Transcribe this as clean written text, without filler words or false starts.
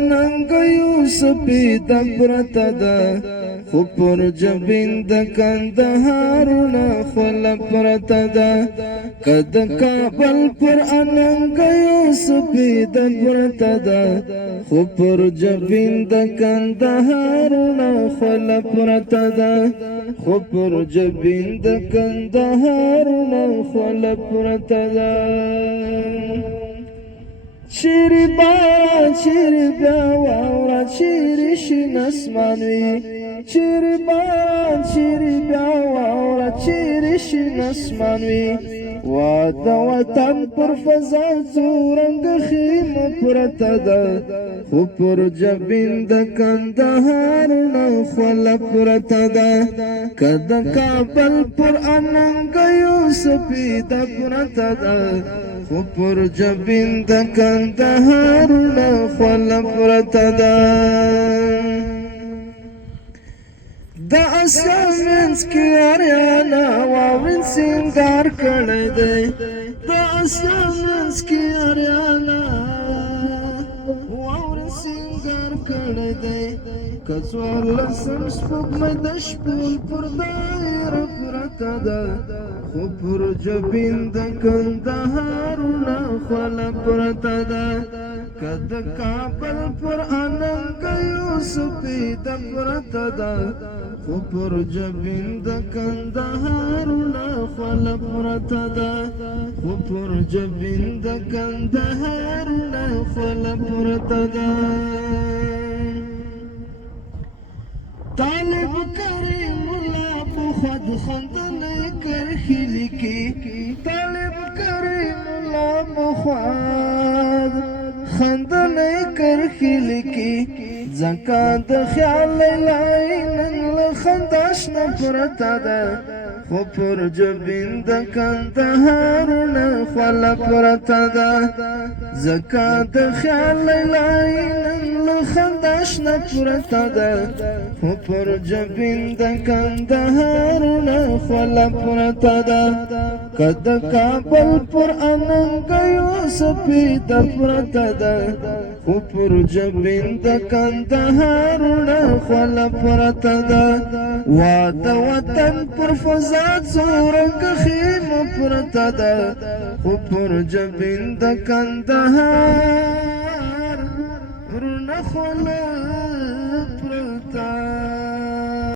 ننګ یوسف د پرته ده خو پر جبین د کندهارونه خوله پرته ده که د کابل پر اننګ یوسف د پرته ده خو پر جبین د کندهارونه خوله پرته ده خو پر جبین د کندهارونه خوله پرته ده چیرې بیا واوره چیرې شین اسمان وي چیرې بیا واوره چیرې شین اسمان وي د وطن پر فضا څو رنګه خیمه پرته ده خو پر جبین د کندهارونه خوله پرته ده که د کابل پر اننګ یوسف د پرته ده خو پر جبین د کندهارونه خوله پرته ده د اسیا منځ کې اریانا واورین سینګار کړی دی د اسیا منځ کې اریانا واورین سینګار کړی دی که څوارلسم سپوږمۍ د شپون پر دایره پرته ده خو پر جبین د کندهارونه خوله پرته ده که د کابل پر اننګ یوسف د پرته ده خو پر جبین د کندهارونه خوله پرته ده خو پر جبین د کندهارونه خوله پرته ده طالب کریم الله په خود خندنې کرښې لیکي طالب کریم الله په خود خندنې کرښې لیکي ځکه د خیال لیلای نن له خنداش نه پرته ده خو پر جبین د کندهارونه خوله پرته ده ځکه د خیال لیلای نن له خنداش نه پرته ده خو پر جبین د کندهارونه خوله پرته ده که د کابل پر اننګ یوسف د پرته ده خو پر جبین د کندهارونه خوله پرته ده د وطن پر فضا څو رنګه خیمه پرته ده خو پر جبین د کندهار ورونه خوله